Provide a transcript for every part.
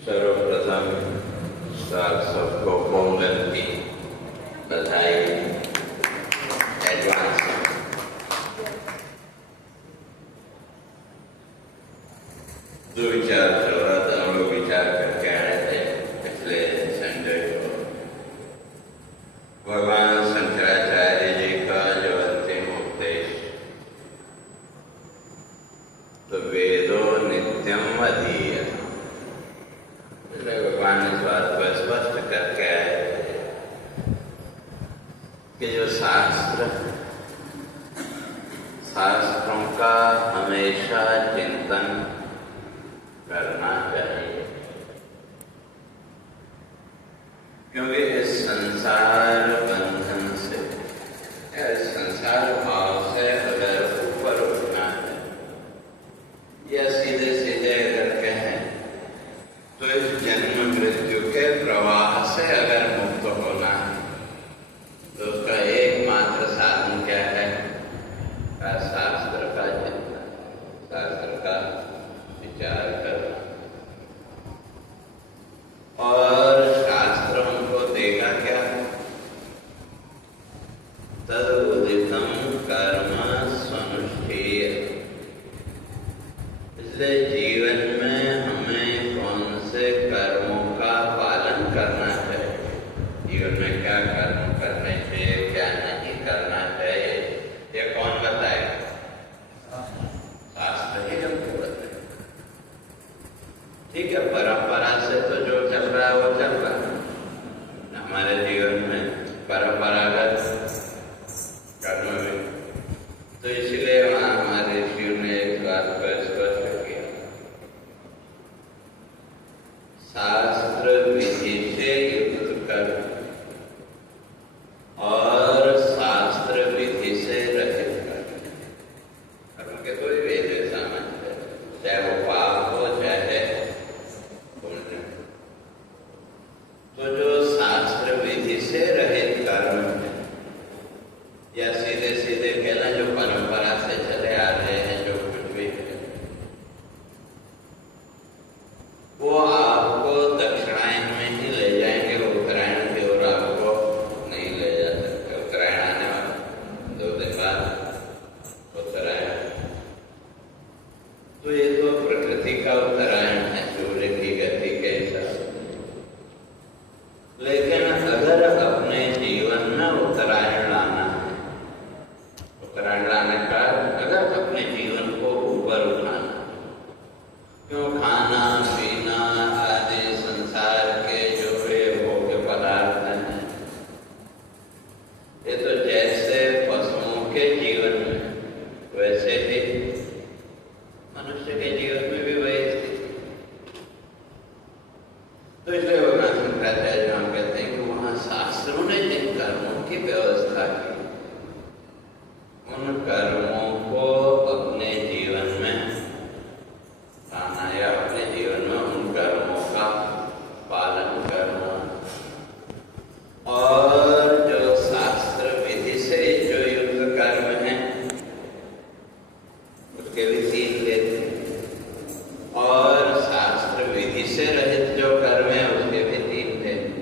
सर्वप्रथम सबको पोंगल की बधाई एडवांस। जो विचार चल रहा था हम लोग विचार करके आ रहे थे पिछले संडे को, भगवान शंकराचार्य जी का जो अंतिम उपदेश, तो वेदो नित्यम अधीयते, भगवान इस बात को स्पष्ट करके आए थे कि जो शास्त्रों का हमेशा चिंतन करना चाहिए, क्योंकि इस संसार बंधन से, इस संसार भाव से अगर ऊपर उठना है या सीधे सीधे अगर कहें तो इस जन्म मृत्यु के प्रवाह से अगर मुक्त होना है तो उसका एकमात्र साधन क्या है? शास्त्र का चिंतन, शास्त्र का विचार करना। और शास्त्र हमको देगा क्या? तदुदितम कर्म स्वनुष्ठीय। इसलिए जीवन में हमें कौन से कर्मों का पालन करना चाहिए, जीवन में क्या कर्म करने चाहिए, क्या नहीं करना चाहिए, ये कौन बताएगा? शास्त्र ही हमको बताएगा। ठीक है, परंपरा से तो जो चल रहा है वो चल रहा है हमारे जीवन में, परंपरागत कर्म में। तो इसलिए वहाँ हमारे ऋषियों ने एक बात को स्पष्ट किया, शास्त्र विधि से युक्त कर और शास्त्र विधि से रहित कर। कर्म के कोई भेद ऐसा मत है, चाहे वो पाप हो चाहे पुण्य। तो जो शास्त्र विधि से रहित कर्म है, या सीधे सीधे कहना जो परंपरा से चले आ रहे हैं, जो कुछ भी है, वो आपको दक्षिणायन में ही ले जाएंगे, उत्तरायण की ओर आपको नहीं ले जा सकते। उत्तरायण आने वाला 2 दिन बाद उत्तरायण, तो ये तो प्रकृति का उत्तरायण है, सूर्य की गति के हिसाब से। लेकिन अगर अपने जीवन में उत्तरायण लाना है, उत्तरायण लाने का अगर अपने जीवन को ऊपर उठाना, क्यों खाना पीना आदि संसार के जो ये भोग्य पदार्थ हैं, ये तो जैसे पशुओं के जीवन में वैसे ही मनुष्य के जीवन में भी वही स्थिति। तो इसलिए भगवान शंकराचार्य जी हम कहते हैं कि वहाँ शास्त्रों ने जिन कर्मों की व्यवस्था की, उन कर्मों को अपने जीवन में लाना या अपने जीवन में उन कर्मों का पालन करना। और जो शास्त्र विधि से जो युक्त कर्म है उसके भी 3 लेते, और शास्त्र विधि से रहित जो कर्म है उसके भी 3 लेते।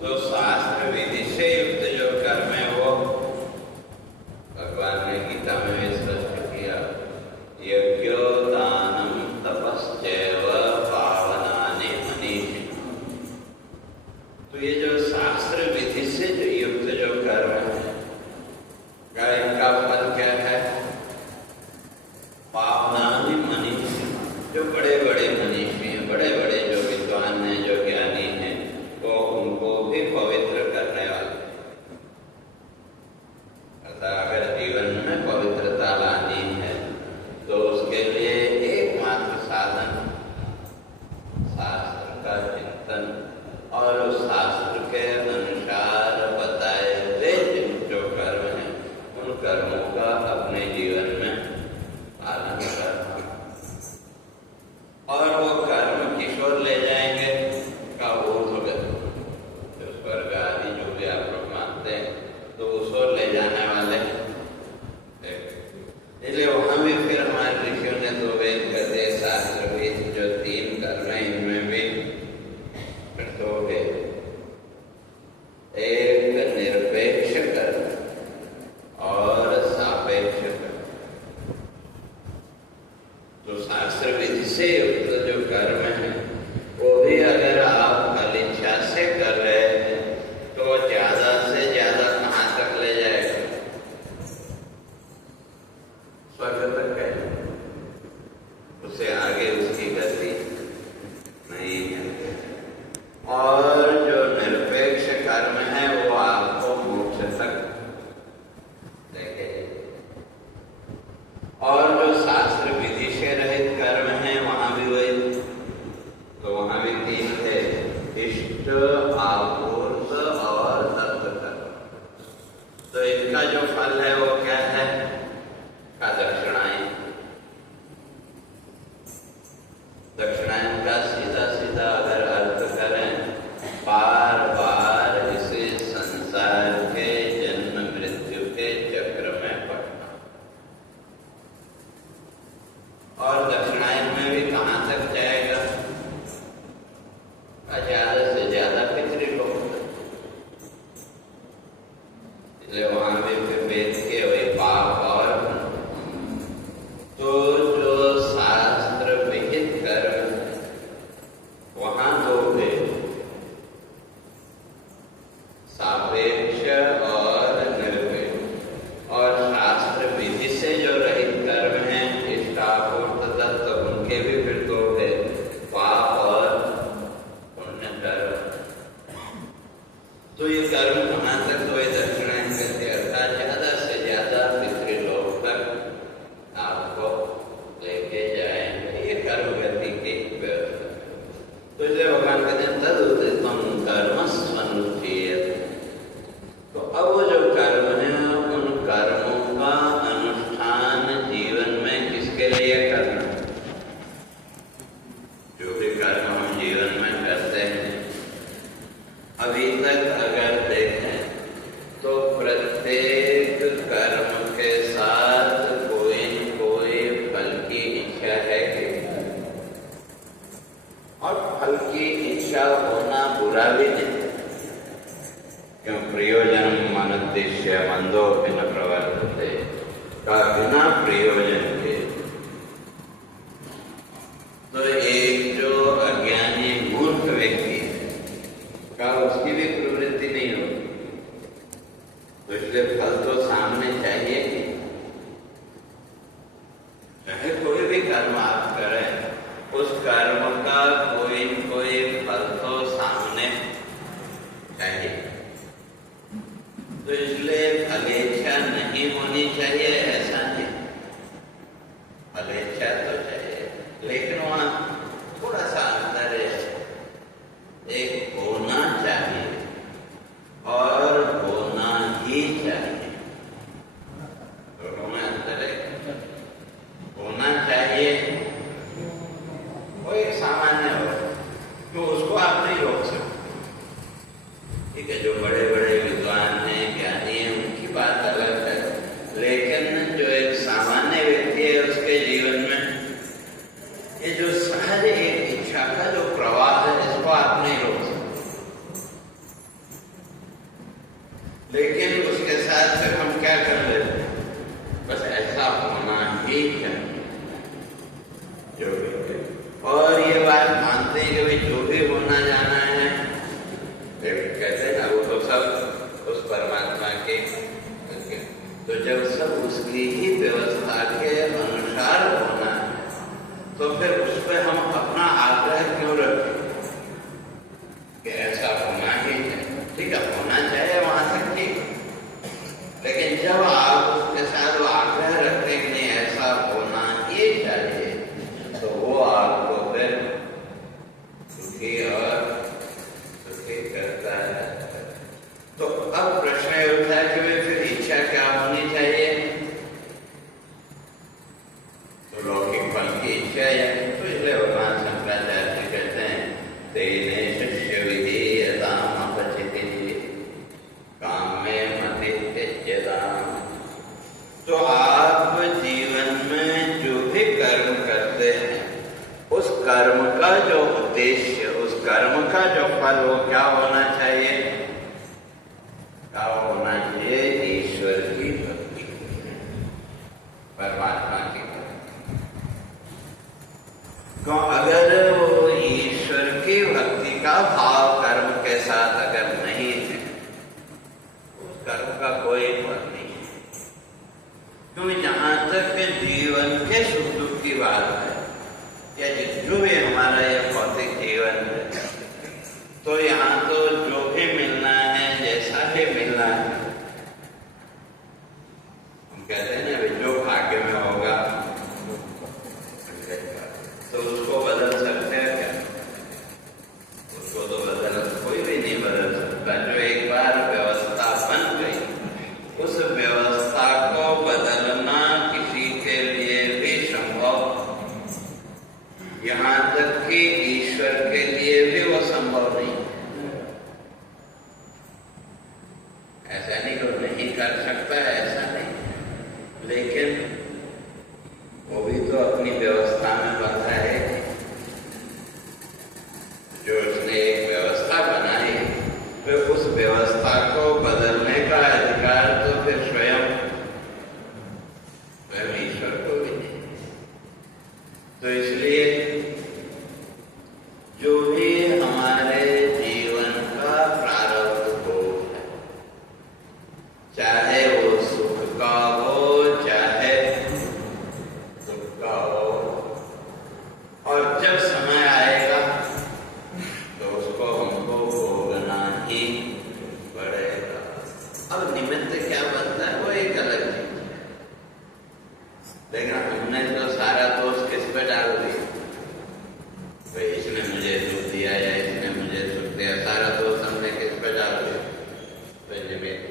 तो शास्त्र विधि से युक्त जो कर्म है वो और वो कर्म किशोर ले जाएंगे का ऊर्ध्वगति, तो स्वर्ग आदि जो भी आप लोग मानते हैं तो उस ओर ले जाने वाले। इसलिए वहां भी फिर हमारे ऋषियों ने तो वेद कहते शास्त्र वेद जो 3 कर्म है इनमें भी फिर दो है, एक निरपेक्ष कर्म और सापेक्ष कर्म। तो शास्त्र विधि से युक्त जो कर्म है वो भी अगर आप फल इच्छा से कर रहे हैं तो ज्यादा से ज्यादा कहाँ तक ले जाएगा? स्वर्ग तक है, उससे आगे उसकी गति नहीं है। और जो निरपेक्ष कर्म है वो आपको मोक्ष तक लेके, और जो शास्त्र विधि से रहित कर्म है वहां भी वही, तो वहां भी 3 है, इष्ट, आपूर्त और दत्त कर्म। तो इनका जो फल है वो क्या है? का दक्षिणायन। दक्षिणायन का सीधा सीधा अगर अर्थ करें, बार बार इसे संसार के जन्म मृत्यु के चक्र में पड़ना। और दक्षिणायन में भी कहाँ तक जाएगा? ज्यादा से ज्यादा पितृलोक तक। इसलिए वहां भी फिर वेद के वही पाप और तो जो शास्त्र विहित कर्म वहां दो है, सापेक्ष और निरपेक्ष। और शास्त्र विधि से जो रहित कर्म है इष्टापूर्त दत्त, उनके भी फिर दो है, पाप और पुण्य कर्म। तो ये कर्म कहाँ तक? तो ये दक्षिणायन कहते, अर्थात ज्यादा से ज्यादा पितृलोक तक आपको लेके जाएंगे। ये कर्म गति की व्यवस्था। तो इसलिए भगवान कहते हैं तदुदितम कर्म स्वनुष्ठीयते। तो अब वो जो कर्म है उन कर्मों का अनुष्ठान जीवन में किसके लिए करना? जो भी कर्म हम जीवन में करते हैं, अभी तक अगर देखें तो प्रत्येक कर्म के साथ कोई न कोई फल की इच्छा है कि, और फल की इच्छा होना बुरा भी नहीं। क्यों? प्रयोजन मनुद्देश्य मंदोपि न प्रवर्तते, का बिना प्रयोजन के। तो एक जो अज्ञानी मूर्ख व्यक्ति का उसकी भी प्रवृत्ति नहीं होती, तो इसलिए फल तो सामने चाहिए ही। चाहे कोई भी कर्म आप करें, उस कर्म का कोई न कोई फल तो सामने चाहिए। तो इसलिए फलेच्छा नहीं होनी चाहिए ऐसा नहीं, फलेच्छा तो चाहिए, लेकिन वहां थोड़ा सा अंतर है। एक होना चाहिए और होना ही चाहिए, दोनों में अंतर है। होना चाहिए वो एक सामान्य हो, तो उसको आप नहीं रोक सकते। ठीक है, जो बड़े बड़े विद्वान हैं, ज्ञानी हैं, उनकी बात अलग है, लेकिन जो एक सामान्य व्यक्ति है उसके जीवन में ये जो सहज एक इच्छा का जो प्रवाह है, इसको आप नहीं रोक सकते। लेकिन उसके साथ फिर हम क्या कर लेते हैं? बस ऐसा होना ही चाहिए जो भी है। और ये बात मानते हैं कि भाई जो भी होना जाना है, कहते हैं ना, वो तो सब उस परमात्मा के। तो जब सब उसकी ही व्यवस्था के अनुसार होना है, तो फिर उस पर हम अपना आग्रह क्यों रखें कि ऐसा होना ही है? ठीक है, होना चाहिए वहां तक ठीक, लेकिन जब आप उसके साथ वो आग्रह रखते कि नहीं ऐसा होना ही चाहिए, तो वो आपको फिर सुखी और सुखी करता है। तो अब प्रश्न ये उठता है कि फिर इच्छा क्या होनी चाहिए? उद्देश्य, उस कर्म का जो फल वो क्या होना चाहिए? क्या होना चाहिए? ईश्वर की भक्ति, परमात्मा की भक्ति। तो अगर वो ईश्वर की भक्ति का भाव कर्म के साथ अगर नहीं है, उस कर्म का कोई फल नहीं है। क्योंकि जहां तक जीवन के सुख दुख की बात है, या जो भी हमारा ये भौतिक जीवन है, तो यहाँ तो जो भी मिलना है, जैसा भी मिलना है, हम कहते हैं ना, जो भाग्य में होगा तो उसको बदल सकते हैं क्या? उसको तो बदल कोई भी नहीं बदल सकता। जो एक बार व्यवस्था बन गई, उस व्यवस्था को बदलना किसी के लिए भी संभव, यहाँ तक कि ईश्वर के लिए भी वो संभव नहीं। ऐसा नहीं कि नहीं कर सकता, ऐसा नहीं, लेकिन वो भी तो अपनी व्यवस्था में बंधा है। जो उसने एक व्यवस्था बनाई, तो उस व्यवस्था को बदलने का अधिकार तो फिर स्वयं ईश्वर को भी नहीं। तो इसलिए जो भी हमारे जीवन का प्रारब्ध हो, चाहे वो सुख का हो, चाहे दुख का हो, और जब समय आएगा तो उसको हमको भोगना ही पड़ेगा। अब निमित्त क्या बनता है वो एक अलग चीज है, लेकिन हमने तो सारा दोष किस पे डाल दिया? तो इसने मुझे सुख दिया या इसने मुझे सुख दिया, सारा दोष हमने किस पे डाल दिया? तो निमित्त।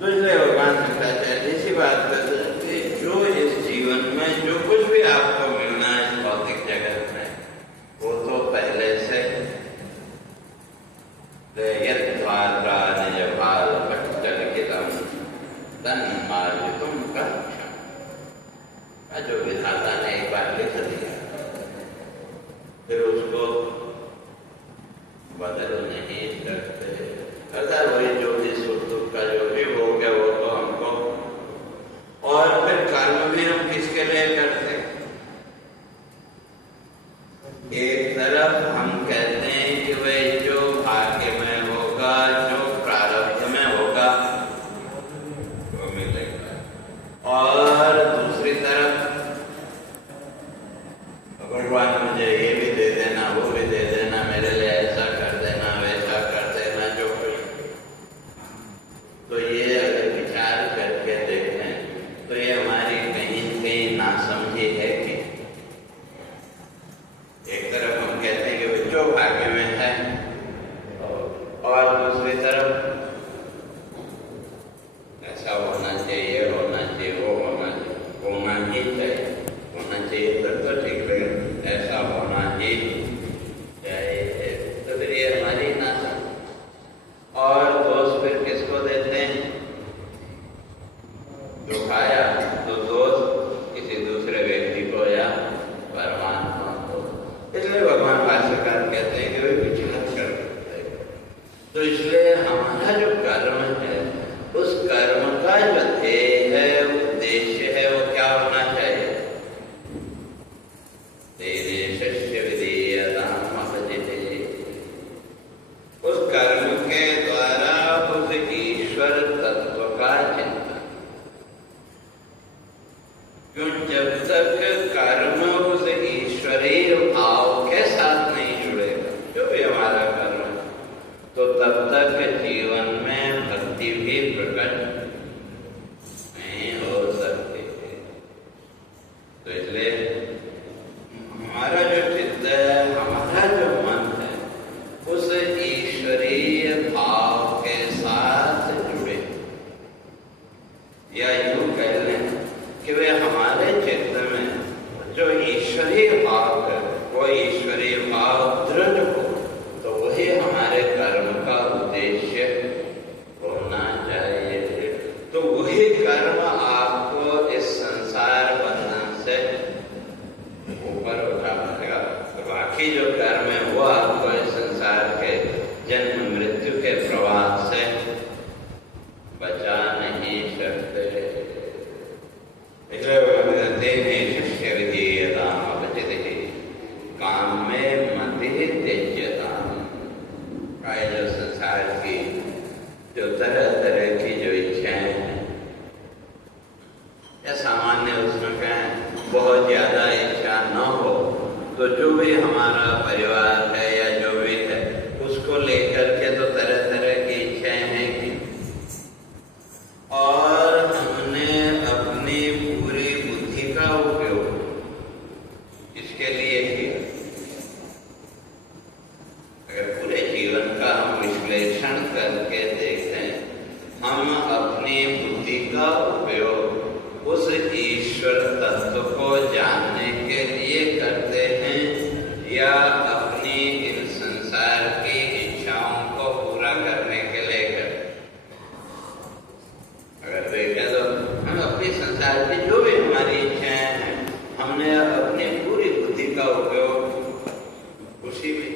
तो इसलिए भगवान शंकराचार्य इसी बात करते हैं कि जो इस जीवन में जो कुछ भी आपको मिलना है इस भौतिक जगत में, वो तो पहले से यद्वाद्रा निजभाल भट्टलिखितम तन्मार्जितुम कर्षम्, जो विधाता ने एक बार लिख दिया, फिर उसको बदल नहीं सकते। अर्थात वही जो भी सुख दुख का जो भी हो गया वो तो हमको, और फिर कर्म भी हम किसके लिए करते हैं? एक तरफ हम कहते हैं कि वही जो भाग्य में होगा, जो प्रारब्ध में होगा वो मिलेगा, और दूसरी तरफ भगवान मुझे ये भी दे देना, वो भी दे देना, मेरे लिए ऐसा कर देना, वैसा कर देना, जो कोई। तो ये अगर विचार करके देखें तो ये हमारी कहीं कहीं नासमझी है कि एक तरफ हम बाकी जो कर्म है वो आपको इस संसार के जन्म मृत्यु के प्रवाह से बचा नहीं सकते। इसलिए शिष्य विधेयता अपचित काम में मति त्यज्यता। जो संसार की जो तरह तरह की जो इच्छाएं हैं या सामान्य उसमें कहें बहुत ज्यादा इच्छा न हो तो जो भी हमारा परिवार है या जो भी है उसको लेकर के तो तरह तरह की इच्छाएं हैं कि और हमने अपनी पूरी बुद्धि का उपयोग इसके लिए किया। अगर पूरे जीवन का हम विश्लेषण करके देखें, हम अपनी बुद्धि का उपयोग उस ईश्वर तत्व को जानने के लिए करते हैं या अपनी इन संसार की इच्छाओं को पूरा करने के लिए करते हैं। अगर देखें तो हम अपनी संसार की जो भी हमारी इच्छाएं हैं हमने अपनी पूरी बुद्धि का उपयोग उसी में।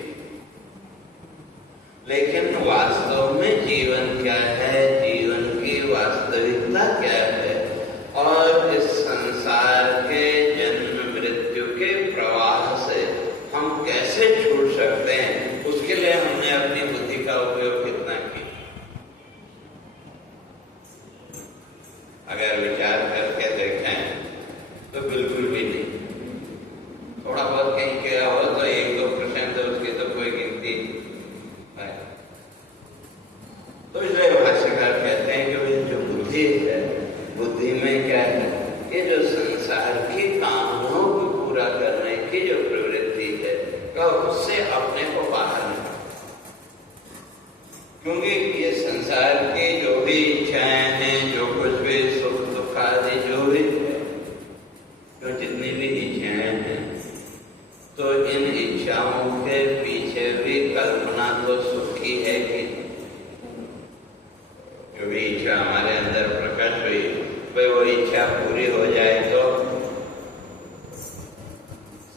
लेकिन वास्तव में जीवन क्या है, जीवन की वास्तविकता क्या है और इस संसार के जन्म मृत्यु के प्रवाह से हम कैसे छूट सकते हैं, उसके लिए हमने अपनी बुद्धि का उपयोग कितना किया। अगर विचार करके देखें तो बिल्कुल भी नहीं। थोड़ा बहुत कहीं किया हो तो 1-2% तो उसकी तो कोई गिनती है। तो इसलिए भाष्यकार कहते हैं कि जो बुद्धि है, बुद्धि में क्या है, ये जो संसार की कामनाओं को पूरा करने की जो प्रवृत्ति है तो उससे अपने को बाहर निकाल। क्योंकि ये संसार की जो भी इच्छाएं हैं, जो कुछ भी सुख दुख आदि जो भी है, जो जितनी भी इच्छाएं हैं, तो इन इच्छाओं के पीछे भी कल्पना तो सुख की है कि जो भी इच्छा हमारे अंदर प्रकट हुई वो इच्छा पूरी हो जाए तो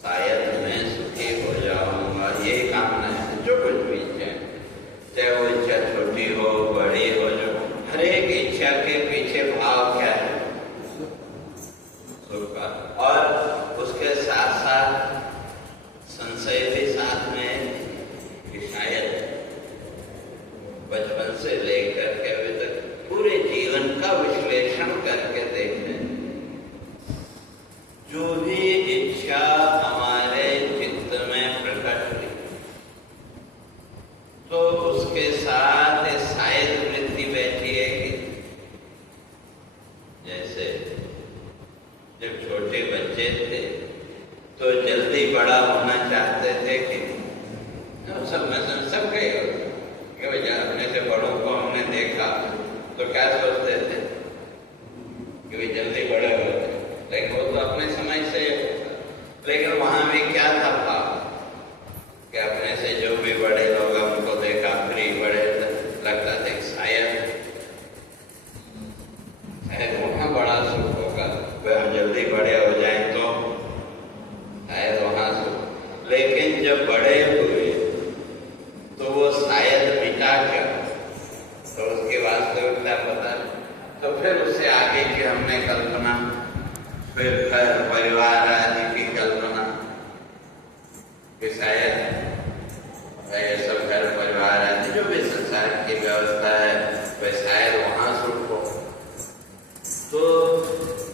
शायद मैं सुखी हो जाऊंगा, यही कामना है। जो कुछ भी इच्छा है, चाहे वो इच्छा छोटी हो बड़ी हो, जो हर एक इच्छा के पीछे भाव क्या है, सुख का। और उसके साथ साथ संशय भी साथ में कि शायद बचपन से लेकर के अभी तक पूरे जीवन का विश्लेषण करके देखें, जो भी इच्छा हमारे चित्त में प्रकट हुई तो उसके साथ शायद वृत्ति बैठी है कि जैसे जब छोटे बच्चे थे तो जल्दी बड़ा होना चाहते थे कि सब में सब गए अपने से बड़ों को हमने देखा तो क्या सोचते थे कि वे जल्दी बड़े होते, लेकिन वो तो अपने समय से होता। लेकिन वहां भी क्या था भाव कि अपने से जो भी बड़े लोग उनको देखा फिर बड़े लगता था शायद वहां बड़ा सुख होगा, वे हम जल्दी बड़े हो जाएं तो शायद वहां सुख। लेकिन जब बड़े हुए तो वो शायद मिटा क्या तो उसकी वास्तविकता पता, तो फिर उससे आगे की हमने कल्पना, फिर घर परिवार आदि की कल्पना कि शायद ये सब घर परिवार आदि जो भी संसार की व्यवस्था है वह शायद वहां सुख हो। तो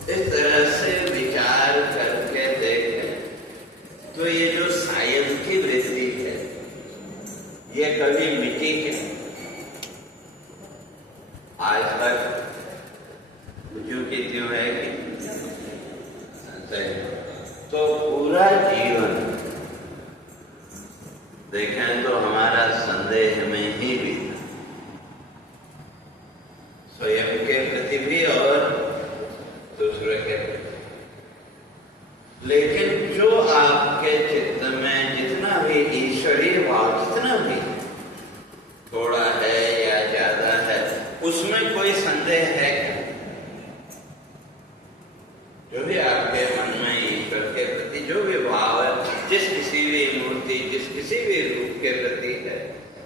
इस तरह से विचार करके देखें तो ये जो साइंस की वृत्ति है ये कभी मिटी क्या? आज तक जो की त्यों है कि तो पूरा जीवन देखें तो हमारा संदेह में ही बीता। बुद्धि जिस किसी भी रूप के प्रति है,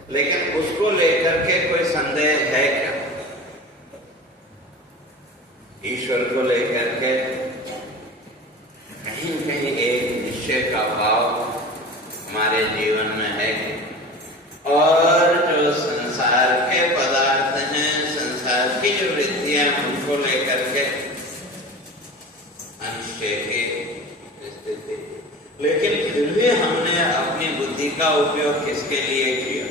लेकिन उसको लेकर के कोई संदेह है क्या? ईश्वर को लेकर के कहीं कहीं एक निश्चय का भाव हमारे जीवन में है कि, और जो संसार के पदार्थ हैं, संसार की जो वृत्तियां, उनको लेकर के अनिश्चय की स्थिति। लेकिन फिर भी हमने अपनी बुद्धि का उपयोग किसके लिए किया?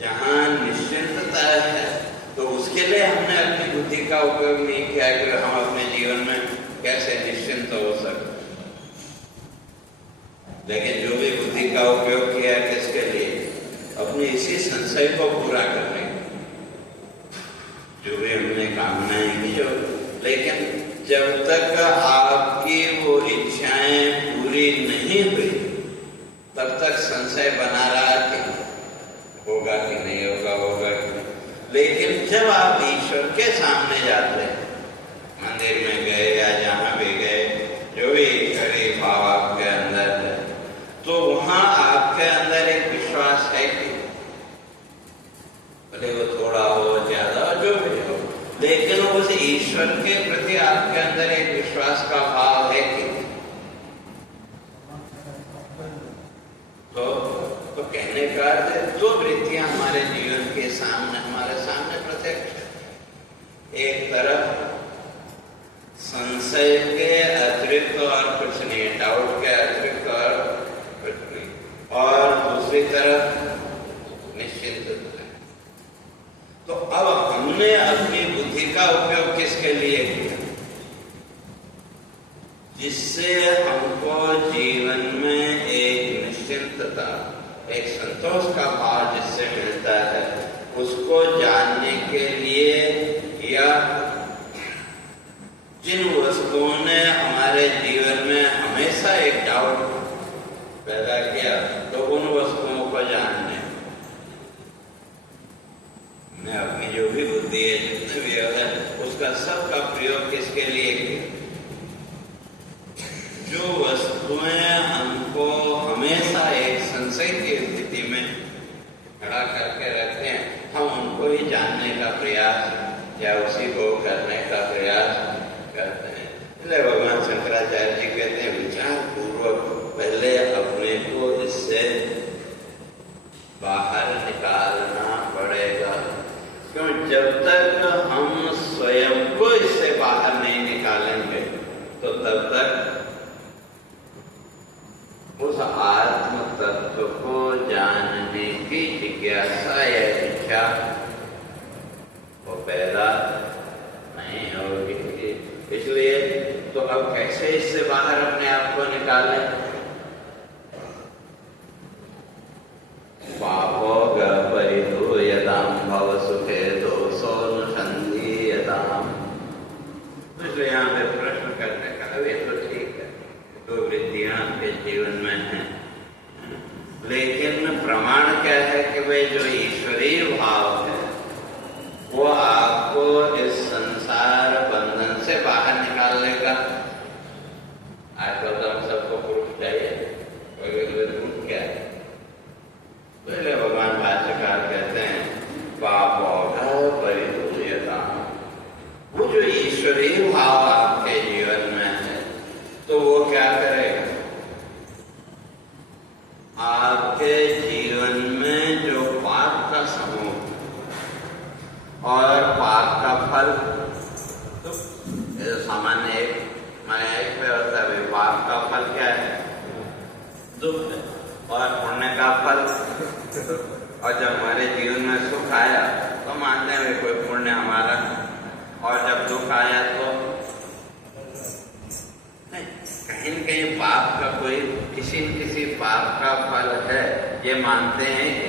जहां निश्चिंतता है तो उसके लिए हमने अपनी बुद्धि का उपयोग नहीं किया कि हम अपने जीवन में कैसे निश्चिंत हो सकते। लेकिन जो भी बुद्धि का उपयोग किया किसके लिए? अपने इसी संशय को पूरा करने, जो भी हमने कामनाएं की जो, लेकिन जब तक आपकी वो इच्छाएं पूरी नहीं हुई तब तक संशय बना रहा कि होगा कि नहीं होगा, होगा कि नहीं। लेकिन जब आप ईश्वर के सामने जाते हैं, मंदिर में गए या जहां भी गए, जो भी ईश्वरीय भाव आपके अंदर है, तो वहां आपके अंदर एक विश्वास है कि भले वो थोड़ा हो ज्यादा हो जो भी हो, लेकिन उस ईश्वर के प्रति आपके अंदर एक विश्वास का भाव है कि तो कहने का अर्थ दो वृत्तियां हमारे जीवन के सामने, हमारे सामने प्रत्यक्ष है। एक तरफ संशय के अतिरिक्त और कुछ नहीं, डाउट के अतिरिक्त और कुछ नहीं, और दूसरी तरफ निश्चिंत। तो अब हमने अपनी बुद्धि का उपयोग किसके लिए किया? जिससे हमको जीवन में एक निश्चिंतता, एक संतोष का भाव जिससे मिलता है, उसको जानने के लिए, या जिन वस्तुओं ने हमारे जीवन में हमेशा एक डाउट पैदा किया, तो उन वस्तुओं को जानने में अपनी जो भी बुद्धि है, जितने भी है, उसका सबका प्रयोग किसके लिए किया? जो वस्तुएं हमको हमेशा एक संशय की स्थिति में खड़ा करके रखते हैं, हम उनको ही जानने का प्रयास या उसी को करने का प्रयास करते हैं। इसलिए भगवान शंकराचार्य जी कहते हैं, विचार पूर्वक पहले अपने को इससे बाहर निकालना पड़ेगा। क्यों? जब तक हम स्वयं को इससे बाहर नहीं निकालेंगे तो तब तक उस आत्म तत्व को जानने की जिज्ञासा या इच्छा वो पैदा नहीं होगी। इसलिए तो अब कैसे इससे बाहर अपने आप को निकालें? पापो परिधूयताम भव सुखे दोषो नुसंधीयताम। इसलिए यहाँ पे प्रश्न करने का अभी तो ठीक है, तो वृत्तियां आपके जीवन में हैं, लेकिन प्रमाण क्या है कि वे जो ईश्वरीय भाव है वो आपको इस संसार बंधन से बाहर निकालने का। आजकल तो हम सबको प्रूफ चाहिए, प्रूफ क्या है? पहले भगवान भाष्यकार कहते हैं, पापों परिधूयता, वो जो ईश्वरीय भाव आपके जीवन में है, तो वो क्या करेगा? आपके जीवन में जो पाप का समूह और पाप का फल, तो सामान्य एक व्यवस्था में पाप का फल क्या है? दुख है, और पुण्य का फल। और जब हमारे जीवन में सुख आया तो मानते हैं कोई पुण्य हमारा, और जब दुख आया तो नहीं, कहीं न कहीं पाप का कोई किसी न किसी पाप का फल है, ये मानते हैं कि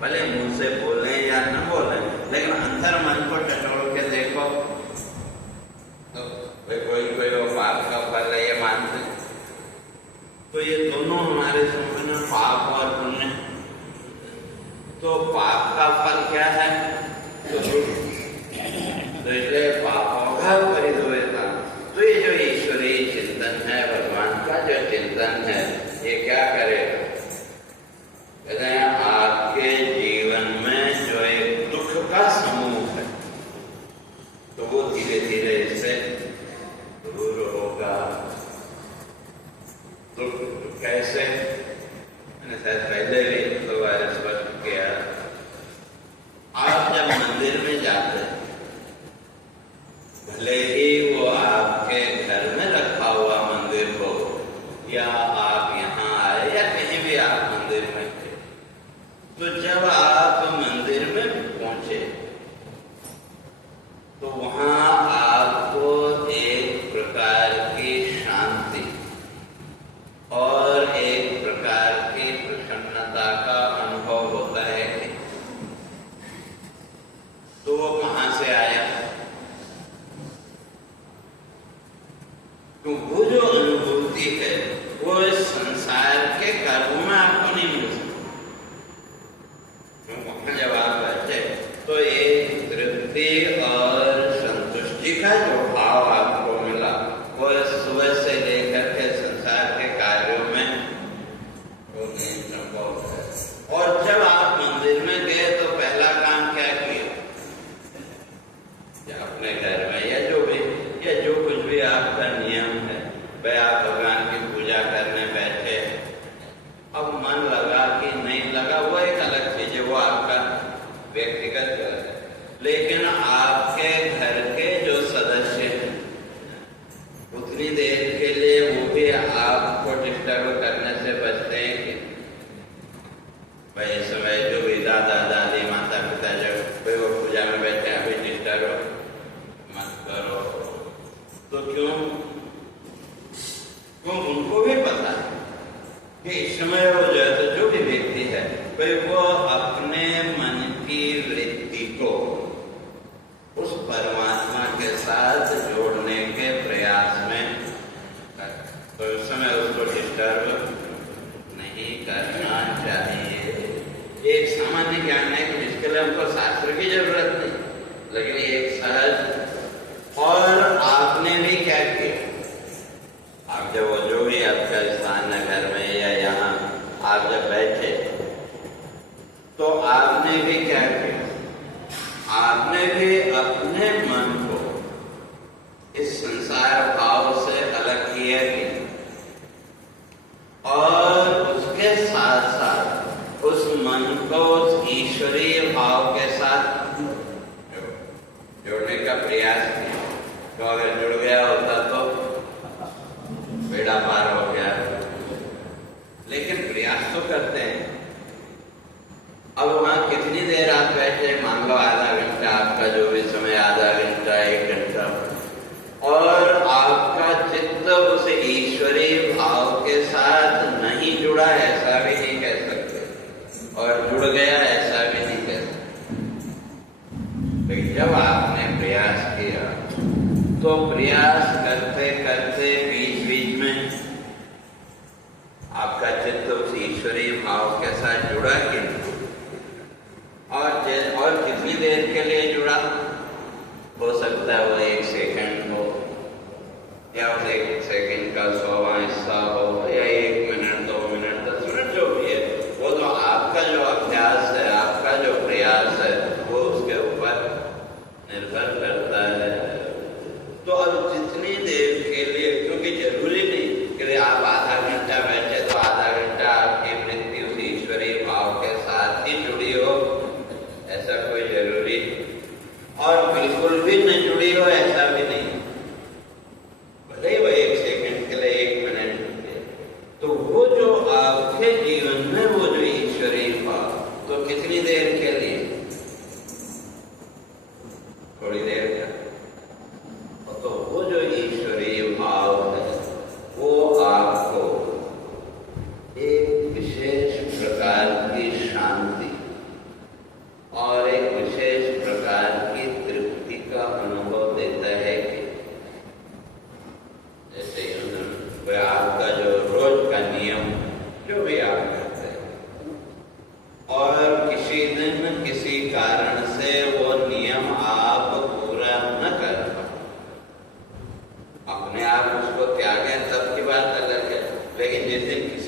भले मुंह से बोले या न बोले, लेकिन अंदर मन को टटोल के देखो तो कोई वो पाप का फल है, ये मानते हैं। तो ये दोनों हमारे समझ में पाप और पुण्य। तो पाप का फल क्या है? तो इसलिए पापों का परिधूयता। तो ये जो ईश्वरीय चिंतन है, भगवान चिंतन है, ये क्या करेगा? कहते हैं आपके जीवन में जो एक दुख का समूह है, तो वो धीरे धीरे इससे दूर होगा। दुख कैसे? मैंने शायद पहले भी तो स्पष्ट किया। आप जब मंदिर में जाते हैं, भले ही वो आपके घर में रखा हुआ मंदिर हो या आप यहाँ आए या कहीं भी आप मंदिर में थे, तो जब आप मंदिर में पहुंचे तो वहां आपको एक प्रकार की शांति और एक प्रकार की प्रसन्नता का अनुभव होता है। तो वो कहां से आया? तो वो जो अनुभूति है वो इस संसार के कर्म में आपको नहीं मिल सकती। वहां जब आप बैठे तो एक तृप्ति और संतुष्टि का जो भाव आपको मिला, वो सुबह से लेकर के संसार के कार्यों में वो नहीं संभव है। और जब आप मंदिर में गए तो पहला काम क्या किया? या अपने घर में या जो कुछ भी आपका नियम है, भाई आप भगवान की पूजा करने बैठे, अब मन लगा कि नहीं लगा वो एक अलग चीज है, वो आपका व्यक्तिगत है। लेकिन आपके घर के जो सदस्य हैं, उतनी देर के लिए वो भी आपको डिस्टर्ब करने से बचते हैं कि भाई इस समय जो भी दादा दादी माता पिता जो भाई वो पूजा में बैठे, अभी डिस्टर्ब मत करो। तो क्यों उनको भी पता है कि इस समय वो जो है, तो जो भी व्यक्ति है भाई वो अपने मन की वृत्ति को उस परमात्मा के साथ जोड़ने के प्रयास में, तो उस समय उसको डिस्टर्ब नहीं करना चाहिए। एक सामान्य ज्ञान है कि जिसके लिए हमको शास्त्र की जरूरत नहीं, लेकिन एक सहज। और आपने भी क्या किया? आप जब वो जो भी आपका स्थान है घर में या यहाँ आप जब बैठे तो आपने भी क्या किया? आपने भी अपने मन को इस संसार भाव से अलग किया कि, और उसके साथ साथ उस मन को उस ईश्वरीय भाव के साथ जोड़ने का प्रयास किया। तो अगर जुड़ गया होता तो बेड़ा पार हो गया, लेकिन प्रयास तो करते हैं। अब वहां कितनी देर आप बैठे? मान लो आधा घंटा, आपका जो भी समय आधा घंटा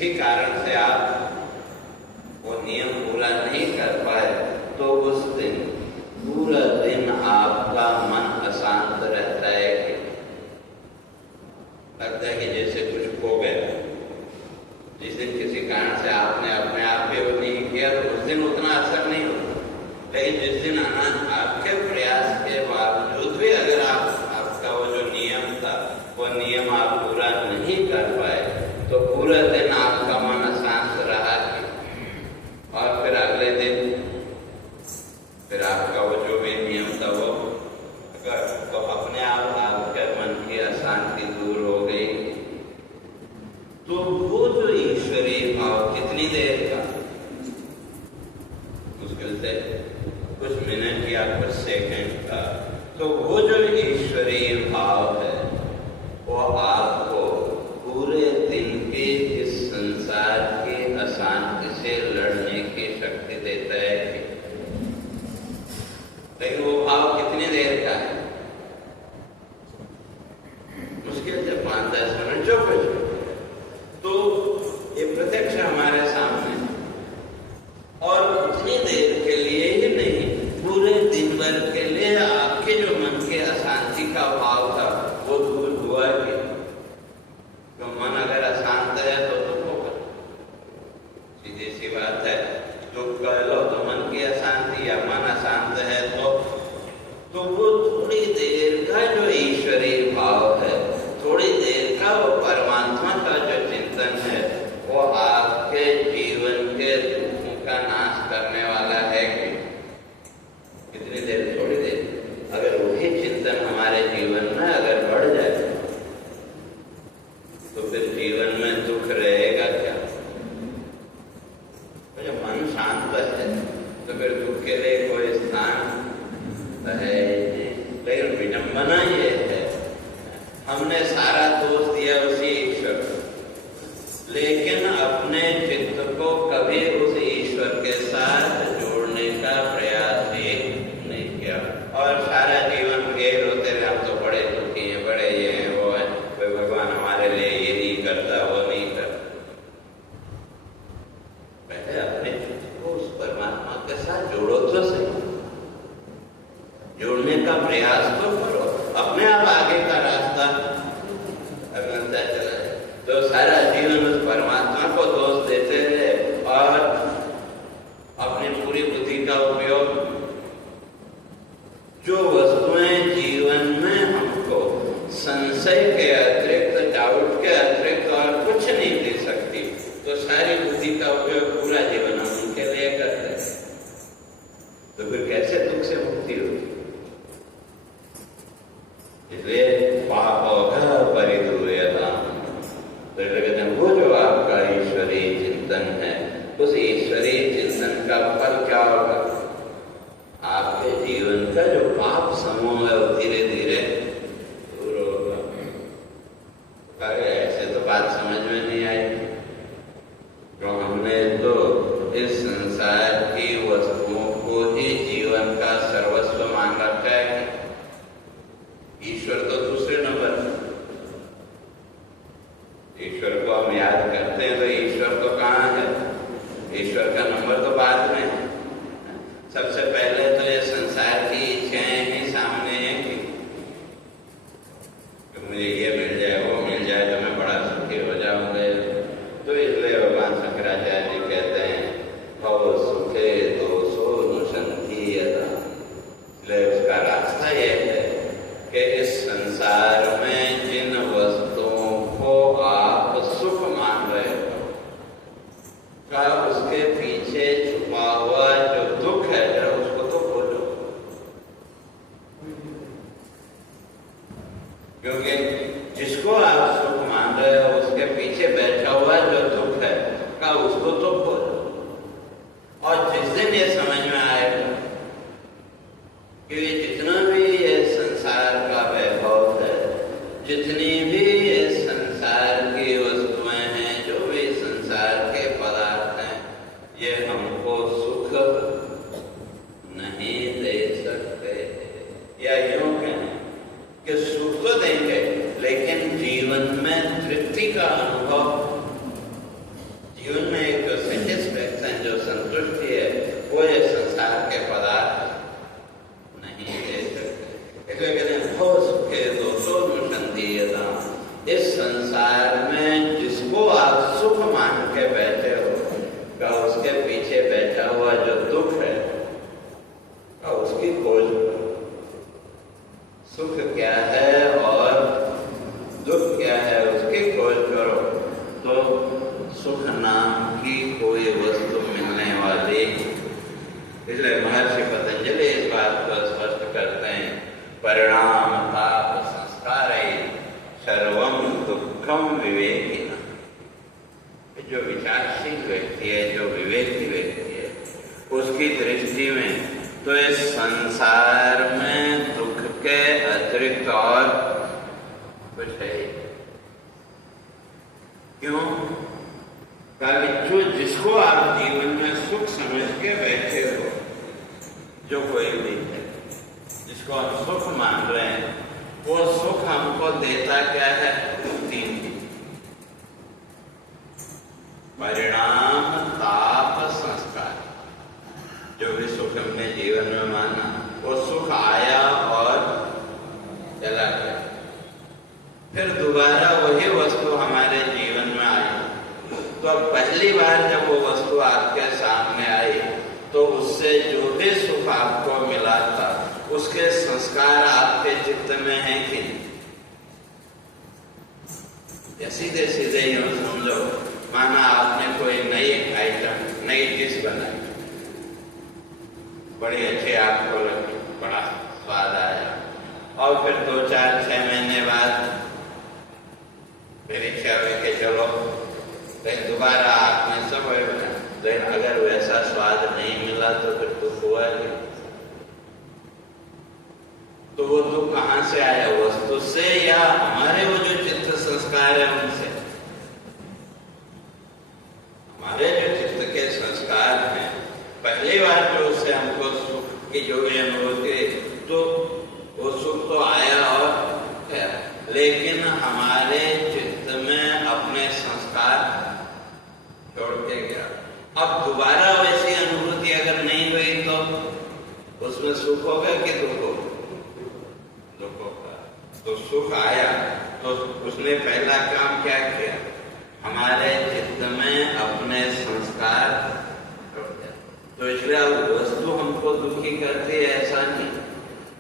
किसी कारण से आप वो नियम पूरा नहीं कर पाए तो उस दिन पूरा दिन आपका मन अशांत रहता है कि लगता है कि जैसे कुछ खो गया। जिस दिन किसी कारण से आपने अपने आप पे वो नहीं किया तो उस दिन उतना असर नहीं होता, लेकिन जिस दिन आपके प्रयास के बावजूद भी अगर आपका वो जो नियम था वो नियम आप पूरा नहीं कर पाए तो पूरा दिन आपका मन अशांत रहा और फिर अगले दिन फिर आपका वो जो भी नियम था वो तो अपने आप आपके मन की अशांति दूर हो गई। तो वो जो ईश्वरीय भाव कितनी देर का, मुश्किल से कुछ मिनट या कुछ सेकंड का, तो वो जो ईश्वरीय भाव है वो आपको पूरे दिन के इस संसार के अशांति से लड़ने की शक्ति देता है। लेकिन वो भाव कितनी देर का है? मुश्किल से 5-10 मिनट जो कुछ, तो ये प्रत्यक्ष हमारे सामने और उतनी देर के लिए ही नहीं, पूरे दिन भर के लिए आपके जो मन के अशांति का भाव था वो दूर हुआ कि तो मन अगर अशांत है तो दुख होगा, सीधी सी बात है। दुख कह लो तो मन की अशांति, या मन अशांत है तो वो थोड़ी देर का जो ईश्वरीय भाव है, थोड़ी देर का वो परमात्मा का जो चिंतन है वो आपके जीवन के दुखों का नाश करने वाला है कि कितनी देर? थोड़ी देर। अगर वही चिंतन हमारे जीवन में अगर बढ़ जाए तो फिर जीवन में दुख रहेगा क्या? तो जब मन शांत है तो फिर दुख के लिए कोई स्थान है। लेकिन विडंबना ये है, हमने सारा दोष दिया उसी ईश्वर को, लेकिन अपने चित्त को कभी उस ईश्वर के साथ जोड़ने का प्रयास ही नहीं किया और सारा जीवन गेल होते रहे। हम तो बड़े दुखी हैं, बड़े ये हैं, वो है, कोई भगवान हमारे लिए ये नहीं करता, वो नहीं करता। पहले अपने चित्त को उस परमात्मा के साथ जोड़ो तो सही, जोड़ने का प्रयास तो करो, अपने आप आगे का रास्ता बनता चला जाए। तो सारा जीवन उस परमात्मा को दोष देते रहे और अपनी पूरी बुद्धि का उपयोग, जो वस्तुएं जीवन में हमको संशय के अतिरिक्त, डाउट के अतिरिक्त और कुछ नहीं दे सकती, तो सारी बुद्धि का उपयोग पूरा जीवन हम उनके लिए करते हैं। तो फिर कैसे दुख से मुक्ति होगी? इसलिए पापोघ परिदूयता, तो कहते हैं वो जो आपका ईश्वरीय चिंतन है, उस ईश्वरीय चिंतन का फल क्या होगा? आपके जीवन का जो पाप समूह है वो धीरे धीरे दूर होगा। ऐसे तो बात समझ में नहीं आई, तो हमने तो इस संसार की वस्तुओं को ही जीवन का सर्वस्व मान रखा है। ईश्वर तो दूसरे नंबर, ईश्वर को हम याद करते हैं तो ईश्वर तो कहाँ है? ईश्वर का नंबर तो बाद में है। सबसे पहले तो ये संसार की इच्छाएं ही सामने हैं कि मुझे ये मिल जाए, वो मिल जाए तो मैं बड़ा सुखी हो जाऊंगा। तो इसलिए भगवान शंकराचार्य जी कहते हैं भव सुखे दोषो नुसंधीयता। इसलिए उसका रास्ता ये है कि इस संसार में जिन वस्तुओं को आप सुख मान रहे हो का उसके पीछे छुपा हुआ जो दुख है उसको तो भूल तो इस संसार में दुख के अतिरिक्त और कुछ है। क्यों? जो जिसको आप जीवन में सुख समझ के बैठे हो, जो कोई भी है जिसको हम सुख मान रहे हैं, वो सुख हमको देता क्या है? तीन चीज: परिणाम, ताप, संस्कार। जो भी सुख हमने जीवन में माना, वो सुख आया और चला गया, फिर दोबारा वही वस्तु हमारे जीवन में आई। तो अब पहली बार जब वो वस्तु आपके सामने आई, तो उससे जो भी सुख आपको मिला था, उसके संस्कार आपके चित्त में हैं कि नहीं? या सीधे सीधे यूं समझो, माना आपने कोई नई आइटम, नई डिश बनाई, बड़ी अच्छी आपको लगी, बड़ा स्वाद आया, और फिर 2, 4, 6 महीने बाद फिर इच्छा हुई कि चलो दोबारा आपने सब बना। लेकिन अगर वैसा स्वाद नहीं मिला तो फिर दुख हुआ नहीं। तो वो दुख कहाँ से आया? वस्तु से या हमारे वो जो चित्त संस्कार है उनसे? हमारे जो चित्त के संस्कार हैं, पहली बार जो उससे हमको सुख की जो भी अनुभूति, तो वो सुख तो आया और गया, लेकिन हमारे चित्त में अपने संस्कार छोड़ के गया। अब दोबारा वैसी अनुभूति अगर नहीं हुई तो उसमें सुख होगा कि दुख होगा? दुख होगा। तो सुख आया तो उसने पहला काम क्या किया? हमारे चित्त में अपने संस्कार छोड़ दिया। तो इसलिए वस्तु हमको दुखी करती है ऐसा नहीं,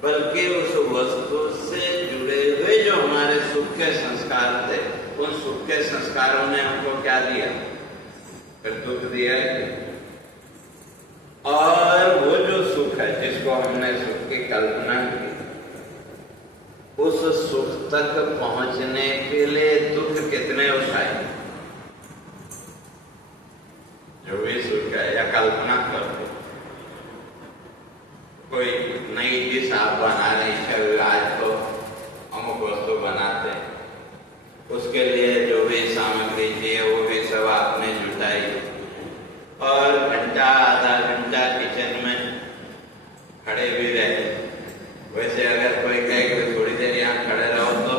बल्कि उस वस्तु से जुड़े हुए जो हमारे सुख के संस्कार थे, उन सुख के संस्कारों ने हमको क्या दिया? फिर दुख दिया है। और वो जो सुख है जिसको हमने सुख की कल्पना की, उस सुख तक पहुंचने के लिए दुख कितने उठाए? जो भी सुख है, या कल्पना करते, कोई नई डिश आप बना रही, आज तो अमुक वस्तु बनाते हैं, उसके लिए जो भी सामग्री चाहिए वो भी सब आपने जुटाई, और घंटा आधा घंटा किचन में खड़े भी रहे। वैसे अगर कोई कहे कि थोड़ी देर यहाँ खड़े रहो तो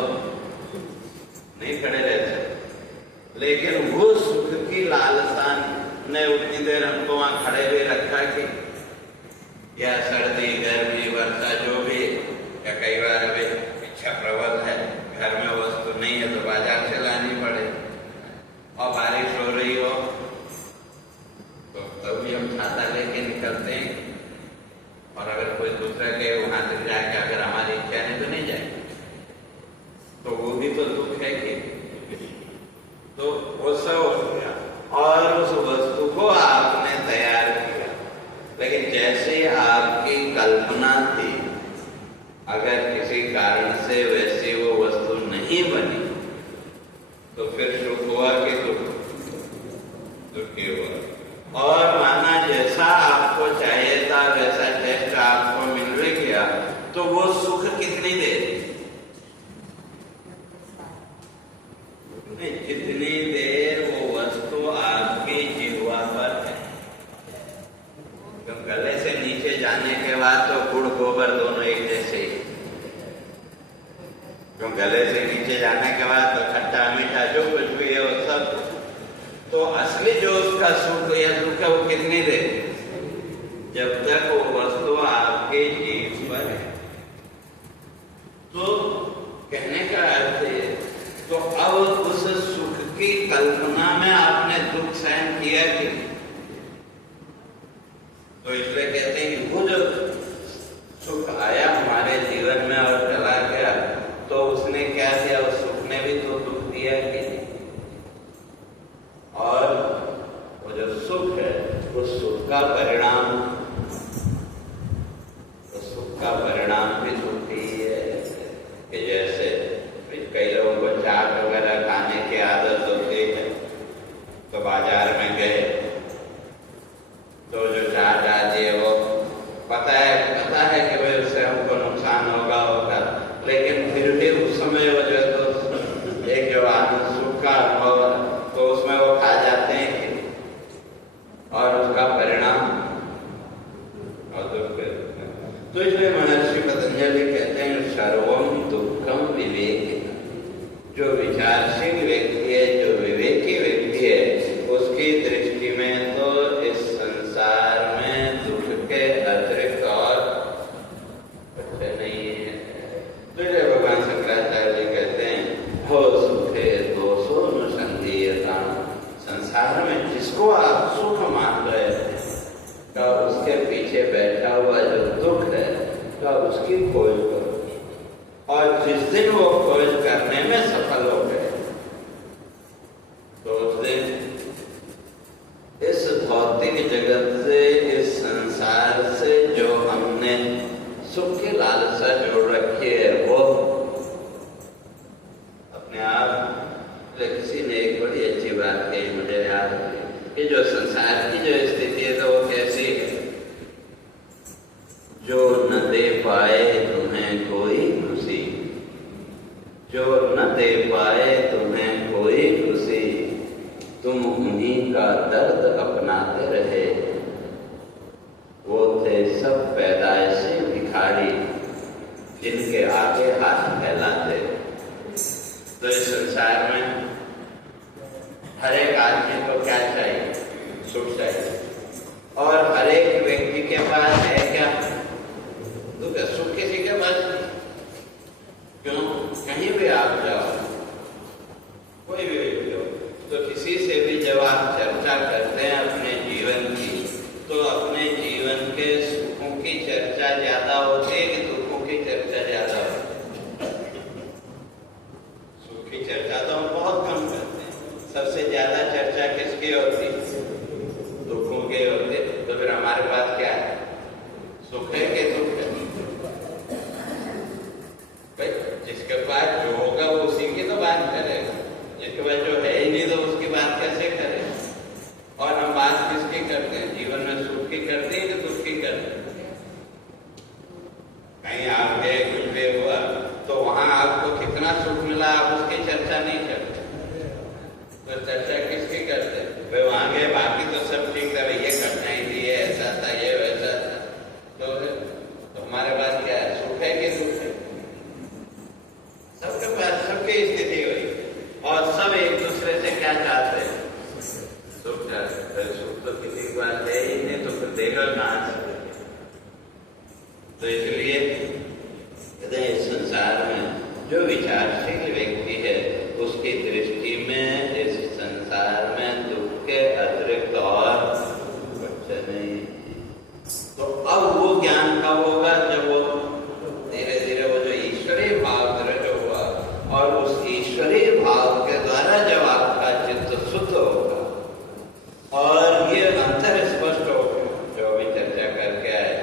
नहीं खड़े रहते, लेकिन वो सुख की लालसा ने उतनी देर हमको वहां खड़े भी रखा कि या सर्दी, गर्मी, वर्षा जो भी, या कई बार अभी इच्छा प्रबल है, घर में वस्तु नहीं है तो बाजार से लानी पड़े, और बारिश हो रही हो तो तभी हम छाता लेके निकलते हैं। और अगर कोई दूसरा के वहां तक जाके अगर हमारी इच्छा नहीं तो नहीं जाएगी, तो वो भी तो दुख है कि। तो वो सब हो गया और उस वस्तु को आपने तैयार किया, लेकिन जैसे आपकी कल्पना थी, अगर किसी कारण से वैसी वो वस्तु नहीं बनी, तो फिर सुख हुआ कि दुखी हुआ। और माना जैसा आपको चाहिए था वैसा टेस्ट आपको मिल भी गया, तो वो सुख कितनी देर? जितनी देर वो वस्तु आपकी जिह्वा पर है। तो गले से नीचे जाने के बाद तो गुड़ गोबर दोनों एक जैसे ही। तो गले से नीचे जाने के बाद तो खट्टा मीठा जो कुछ भी है वो सब, तो असली जो उसका सुख या दुख है वो कितनी देर? जब तक वो वस्तु आपके जीव पर है। तो कहने का अर्थ है, तो अब उस सुख की कल्पना में आपने दुख सहन किया कि? तो इसलिए कहते हैं कि वो जो सुख आया हमारे जीवन में और चला गया, तो उसने क्या किया? उस सुख ने भी तो दुख दिया कि? और वो जो सुख है, उस सुख का परिणाम, उस सुख का परिणाम भी दुख ही है। कि जैसे कई लोगों को चाट वगैरह खाने की आदत होती है, तो बाजार में गए तो जो चाट आती है वो पता है संसार में जिसको आप सुख मान रहे थे, का उसके पीछे बैठा हुआ जो दुख है, का उसकी खोज करो। और जिस दिन वो खोज करने में सफल हो गए, तो उस दिन इस भौतिक जगत से, इस संसार से जो हमने सुख की लालसा जोड़ रखी है, वो अपने आप। किसी ने एक बड़ी अच्छी बात कही, मुझे याद है कि जो संसार की जो स्थिति है, तो वो कैसी है? जो न दे पाए तुम्हें कोई खुशी, जो न दे पाए तुम्हें कोई खुशी, तुम उन्हीं का दर्द अपनाते रहे। वो थे सब पैदाइशी भिखारी, जिनके आगे हाथ फैलाते। तो इस संसार में हर एक आदमी को क्या चाहिए? सुख चाहिए। और हर एक व्यक्ति के पास है क्या? दुख। सुख किसी के पास नहीं। क्यों? कहीं भी आप जाओ, कोई भी व्यक्ति हो, तो किसी से भी जब आप चर्चा करते हैं अपने जीवन की, तो अपने जीवन के सुखों की चर्चा ज्यादा होती है कि दुखों की चर्चा ज्यादा होती है? सुख की चर्चा तो हम बहुत कम करते हैं। सबसे ज्यादा चर्चा किसकी होती है? दुखों की होती है। तो फिर हमारे पास क्या है? सुख है कि दुख है? भाई, जिसके पास जो होगा वो उसी की तो बात करेगा। जिसके पास जो है ही नहीं, तो उसकी बात कैसे करेगा? और हम बात किसकी करते हैं? जीवन में सुख की करते हैं कि दुख की करते हैं? कहीं आप गए, कुछ भी हुआ, तो वहां आपको कितना सुख मिला, आप उसकी चर्चा नहीं करते। तो चर्चा किसकी करते हैं? वे वहां गए, बाकी तो सब ठीक था, ये कठिनाई थी, ये ऐसा था, ये वैसा था। तो हमारे पास क्या है? सुख है कि दुख है? सबके पास सबकी स्थिति हुई, और सब एक दूसरे से क्या चाहते हैं? सुख चाहते हैं। सुख तो किसी के पास है ही नहीं, तो फिर देगा कहां से? तो इसलिए इस संसार में जो विचारशील व्यक्ति है, उसकी दृष्टि में इस संसार में दुख के अतिरिक्त और कुछ नहीं। तो अब वो ज्ञान कब होगा? जब वो धीरे धीरे वो जो ईश्वरीय भाव दृढ़ हुआ, और उस ईश्वरीय भाव के द्वारा जब आपका चित्त शुद्ध होगा और ये अंतर स्पष्ट होगा, जो अभी चर्चा करके आए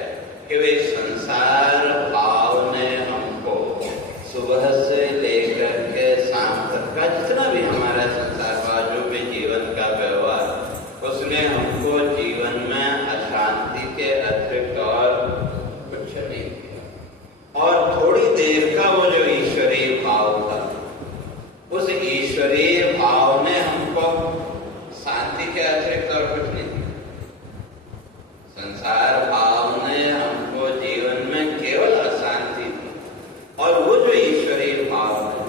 कि वे संसार भाव ने हमको सुबह से लेकर के शाम तक का जितना भी हमारा संसार भाव, जो भी जीवन का व्यवहार, उसने हमको जीवन में अशांति के अतिरिक्त और कुछ नहीं किया। और थोड़ी देर का वो जो ईश्वरीय भाव था, उस ईश्वरीय भाव ने हमको शांति के अतिरिक्त और कुछ नहीं किया। संसार भाव ने हमको जीवन में केवल अशांति दी, और वो जो ईश्वरीय भाव है,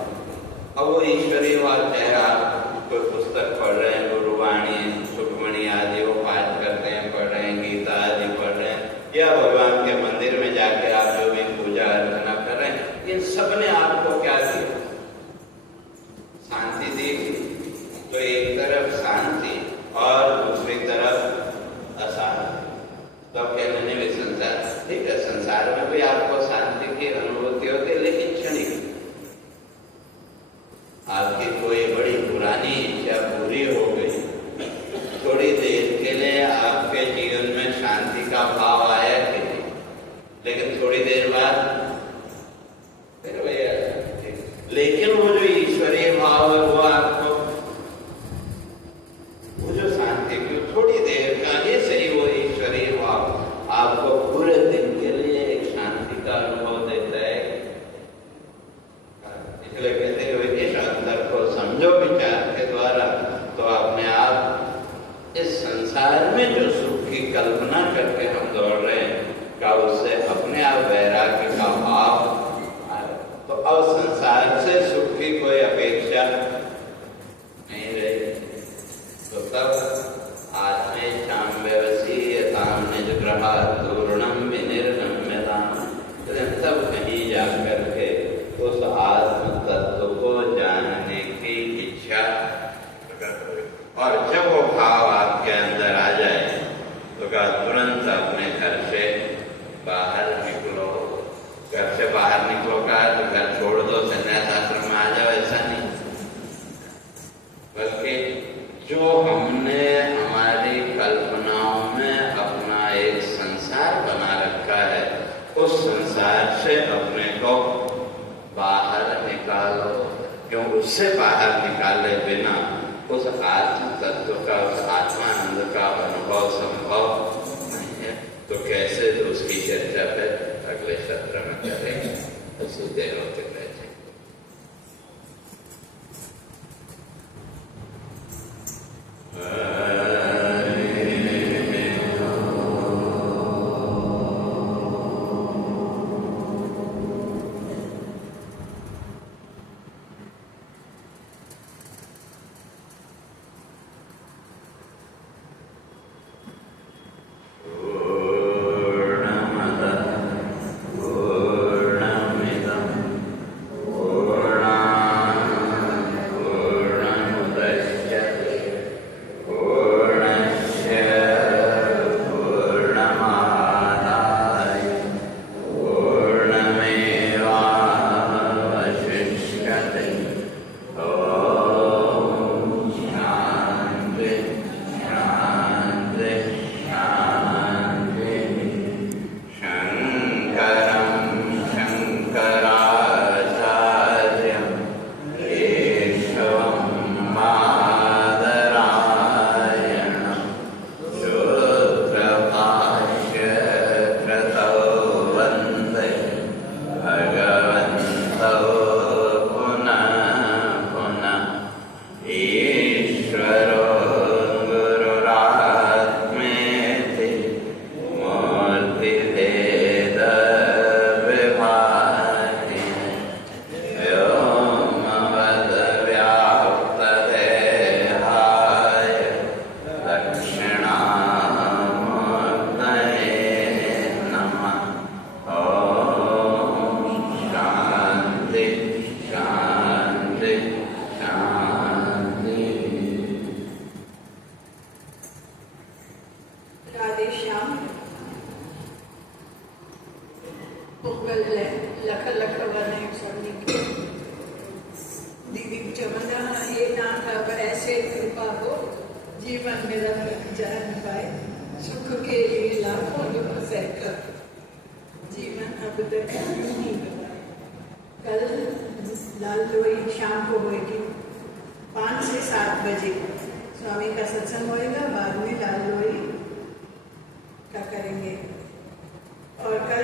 अब वो ईश्वरीय भाव चाहे आप कोई पुस्तक पढ़ रहे हैं, गुरुवाणी, सुखमणि आदि वो पाठ करते हैं, पढ़ रहे हैं, गीता आदि पढ़ रहे हैं, या भगवान के मंदिर में जाकर आप जो भी पूजा अर्चना कर रहे हैं, इन सब ने आपको क्या दिया? शांति दी। तो एक तरफ शांति और दूसरी तरफ अशांति। तो आप कहने नहीं भी संसार ठीक है, संसार में भी आपको शांति की अनुभूति होती है, लेकिन क्षणिक। आपकी कोई बड़ी पुरानी इच्छा पूरी हो गई, थोड़ी देर के लिए आपके जीवन में शांति का भाव आया कि नहीं, लेकिन थोड़ी देर बाद फिर वही आ जाती है। लेकिन वो जो ईश्वरीय भाव है, वो आपको वो जो शांति की थोड़ी देर का ही सही, वो ईश्वरीय भाव आपको पूरे दिन के लिए एक शांति का अनुभव देता है। इसलिए कहते हैं इस अंतर को समझो विचार के द्वारा, तो अपने आप इस संसार में जो सुख की कल्पना करके हम दौड़ रहे हैं, का उससे अपने आप वैराग्य का भाव आ रहा। तो अब संसार से सुख की कोई अपेक्षा नहीं रही। तो तब आत्मे शाम व्यवसी सामने जो ग्रहा दूरणम विनिर्गम्यताम, तब कहीं जाकर के उस आत्म तत्व को जानने की इच्छा, और जब वो भाव जो हमने हमारी कल्पनाओं में अपना एक संसार बना रखा है, उस संसार से अपने को बाहर निकालो। क्यों? उससे बाहर निकाले बिना उस आत्म तत्व का, उस आत्मानंद का अनुभव संभव नहीं है। तो कैसे? तो उसकी चर्चा फिर अगले सत्र में करेंगे। उसी देर होते बैठे। लख लख वने सबनी दीदी चमना ये नाथ अब ऐसे कृपा हो जीवन मेरा जान पाए, सुख के लिए लाखों दुख सहकर जीवन अब तक नहीं गवाए। कल लाल लोई शाम को होगी 5 से 7 बजे स्वामी का सत्संग होएगा। बाद में लाल लोई का करेंगे और कल